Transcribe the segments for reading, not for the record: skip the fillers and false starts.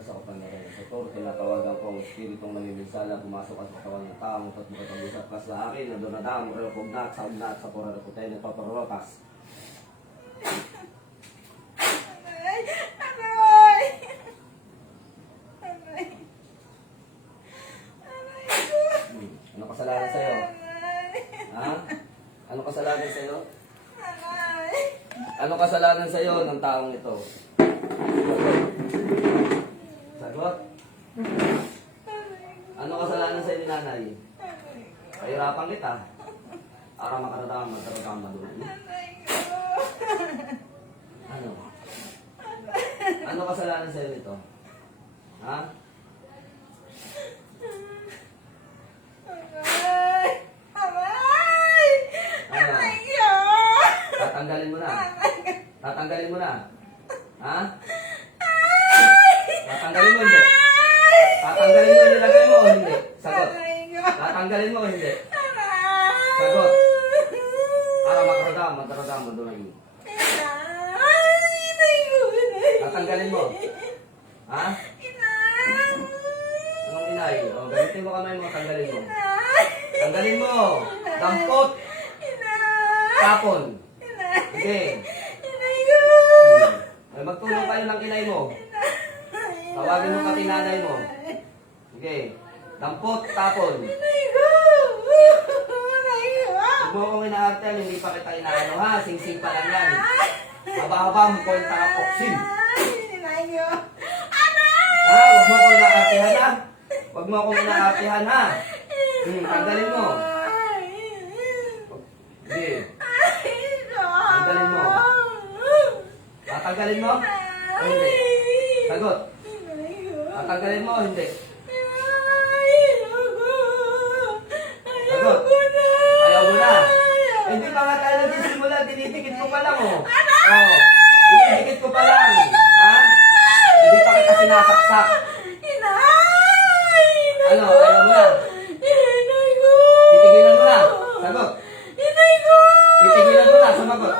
sa kapangyarihan sa Tor, tinatawagan ko ang espiritong nangibinsala, pumasok at katawan ng tao, at makapag-usap ka sa akin, na doon na damo, relokog na at sa pura na putay na paparokas. Ano kasalanan sa'yo? Ha? Ano kasalanan sa'yo? Ano kasalanan sa'yo ng taong ito? Sagot? Ano kasalanan sa'yo ni nanay? Kahirapan kita. Para makaratama doon. Ano? Ano kasalanan sa'yo nito? Ha? Ano? Tatanggalin mo na. Tatanggalin mo na. Ha? Tatanggalin mo hindi. Tatanggalin mo nilagay mo o hindi? Sagot. Tatanggalin mo o hindi? Sagot. Para makaradama doon na yun. Tatanggalin mo. Ha? Anong inay? O, gamitin mo kamay mo, tanggalin mo. Tanggalin mo. Dampot. Tapon. Sige. May magtulong kayo ng inay mo. Tawagin mo pati nanay mo. Sige. Dampot, tapon. Huwag mo akong inaartel, hindi pa kita inaano ha. Sing-sing pa lang yan. Haba-haba mo ko yung takapoksin. Ha? Huwag mo akong inaartihan ha. Huwag mo akong inaartihan ha. Tanggalin mo. Sige. Tanggalin mo. Tatanggalin mo? O hindi? Sagot. Tatanggalin mo o hindi? Sagot. Ayaw mo na. Hindi pa nga tayo nagsisimula. Dinidikit ko pa lang oh. Oh. Dinidikit ko pa lang. Ha? Hindi pa kita sinasaksak. Ano? Ayaw mo na. Titigilan mo na. Sagot. Titigilan mo na. Sumagot.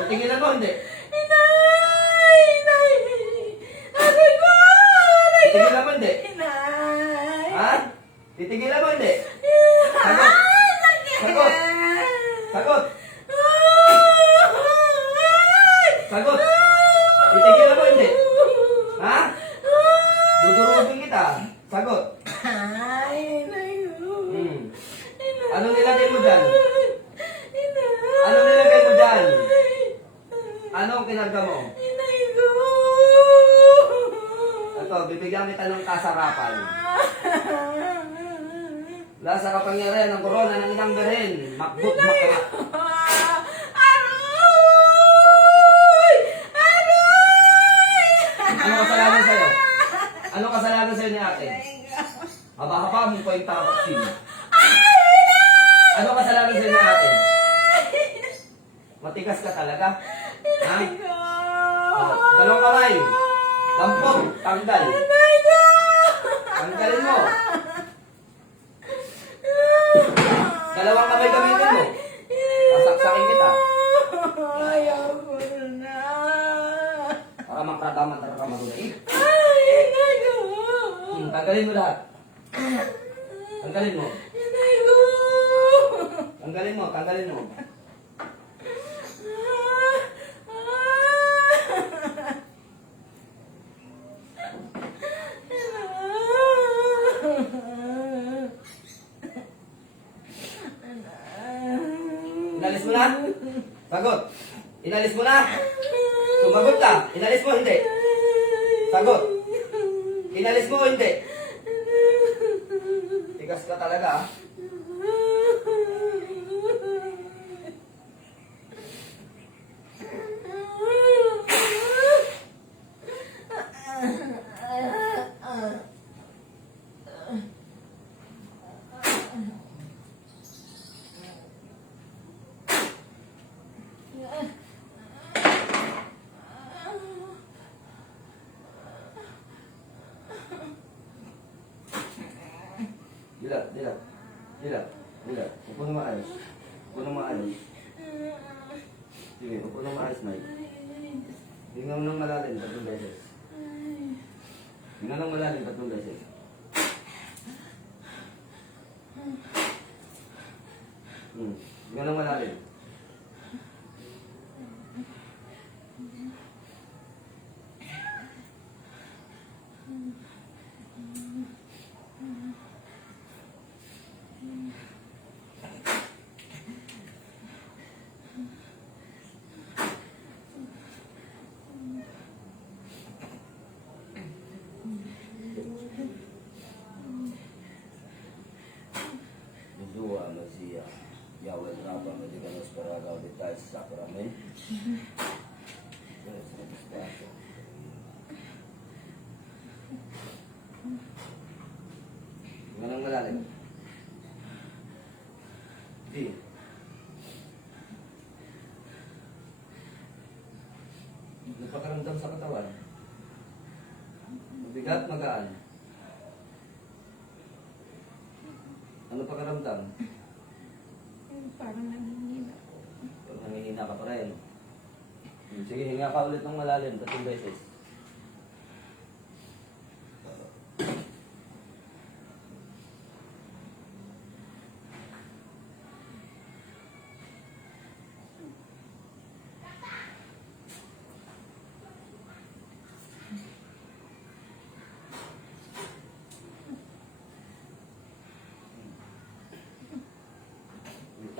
Titigilan mo hindi. Titigilan mo hindi. Ha? Titigilan mo hindi. Sagot. Sagot. Sagot. Sagot. Titigilan mo hindi. Ha? Dudurugin kita. Sagot. Anong nilagay mo dyan? Anong nilagay mo dyan? Anong kinarga mo? Ito, bibigyan kita ng kasarapan. Wala sa kapangyarihan ng korona ng inang berhen. Makbut makrak. Ano kasalanan sa'yo? Ano kasalanan sa'yo ni ate? Haba-haba mo pa yung takapoksin. Ano kasalanan sa'yo ni ate? Matigas ka talaga? Ha? Dalawang kamay. Dampot. Tanggal. Tanggalin mo. Dalawang kamay gamitin mo. Masaksakin kita. Ayaw ko na. Para makaradama talaga marunay. Inay ko. Tanggalin mo lahat. Tanggalin mo. Inay ko. Tanggalin mo. Tanggalin mo. Inalis mo na? Sagot. Inalis mo na? Sumagot ka. Inalis mo hindi? Sagot. Inalis mo hindi? Tigas ka talaga ah. Dila. Upo na maayos. Upo na maayos. Sige, upo na maayos, Mike. Hingang nang malalim, 3 beses. Hinga ng malalim, 3 beses. Hinga ng malalim. Dua Masia Yawel Raba Medicanos Paragaw Details Sacrament. Manang malalim. Di. Napakaramdam sa katawan. Mabigat, magaan. Ano pakaramdam? Parang nanghihina po. Nangihina ka pa rin. Sige, hinga ka ulit ng malalim, 3 beses.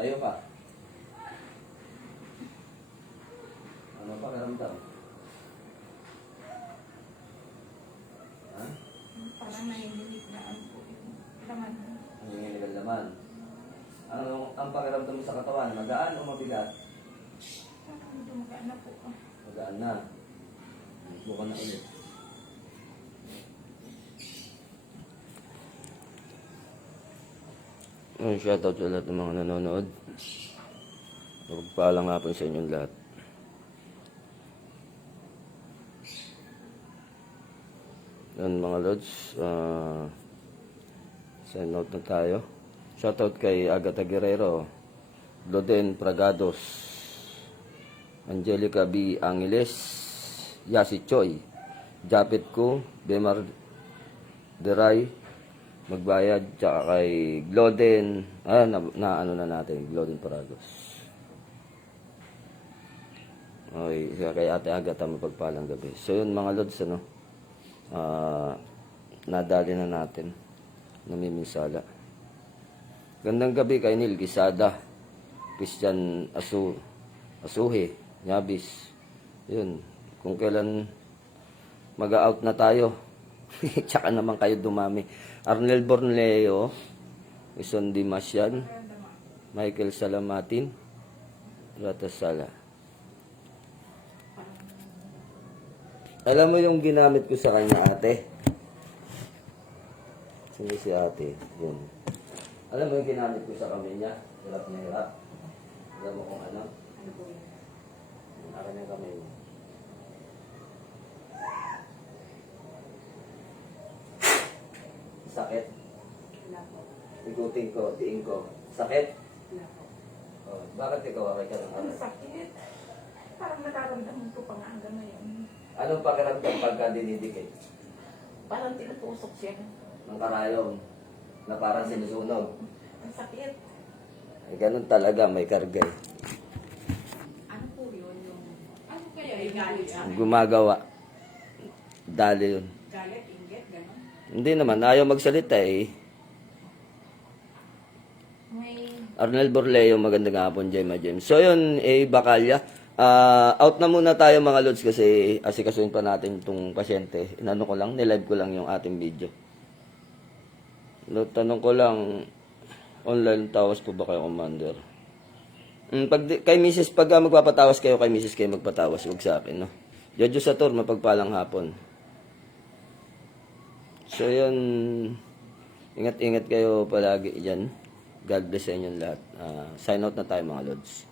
Tayo pa. Ano pa karamdam? Ha? Parang nahihinig na ano po yung laman. Nanginginig ang laman. Ano ang pakiramdam mo sa katawan? Magaan o mabigat? Parang dumagaan na po. Magaan na. Buka na ulit. Shoutout sa lahat ng mga nanonood. Pagpaalam nga po sa inyong lahat. Yan mga lods. Sign out na tayo. Shoutout kay Agatha Guerrero, Loden Pragados, Angelica B. Angeles, Yasi Choi, Japet Ko, Bemar Deray, Magbayad, tsaka kay Gloden, ano na natin, Gloden Paragos. Okay, kay Ate Agatha, mapagpalang gabi. So yun mga lods, nadali na natin, namiminsala. Gandang gabi kay Neil Quisada, Christian Asuhe, Nyabis. Yun, kung kailan mag-out na tayo, tsaka naman kayo dumami. Arnel Borneo, Ison Dimasyan, Michael Salamatin, Ratasala. Alam mo yung ginamit ko sa kanya, ate? Sino si ate? Yun. Alam mo yung ginamit ko sa kamay niya? Hirap na hirap. Alam mo kung ano? Ano po yun? Akin yung kamay niya. Sakit. Wala po. Ikutin ko, diin ko. Sakit? Wala po. Oh, bakit ikaw okay ka ng Ang aral? sakit. Parang nararamdaman ko pa nga hanggang ngayon. Anong pakiramdam pagka dinidikit? Parang tinutusok siya. Ng karayom na parang sinusunog. Ang sakit. Ay, ganun talaga, may karga eh. Ano po yun? Ano kaya yung galit sa akin? Gumagawa. Dali yun. Galit, inggit, gano'n? Hindi naman, ayaw magsalita eh. May... Arnel Borleo, magandang hapon, Gemma James. So yun, Bakalya. Out na muna tayo mga lods kasi asikasuhin pa natin itong pasyente. Inano ko lang, nilive ko lang yung ating video. Tanong ko lang, online tawas po ba kayo, Commander? Kay Mrs. Pag magpapatawas kayo, kay Mrs. kayo magpatawas, huwag sa akin, no? Jojo Sator, mapagpalang hapon. So yun, ingat-ingat kayo palagi dyan. God bless sa inyong lahat. Sign out na tayo mga lods.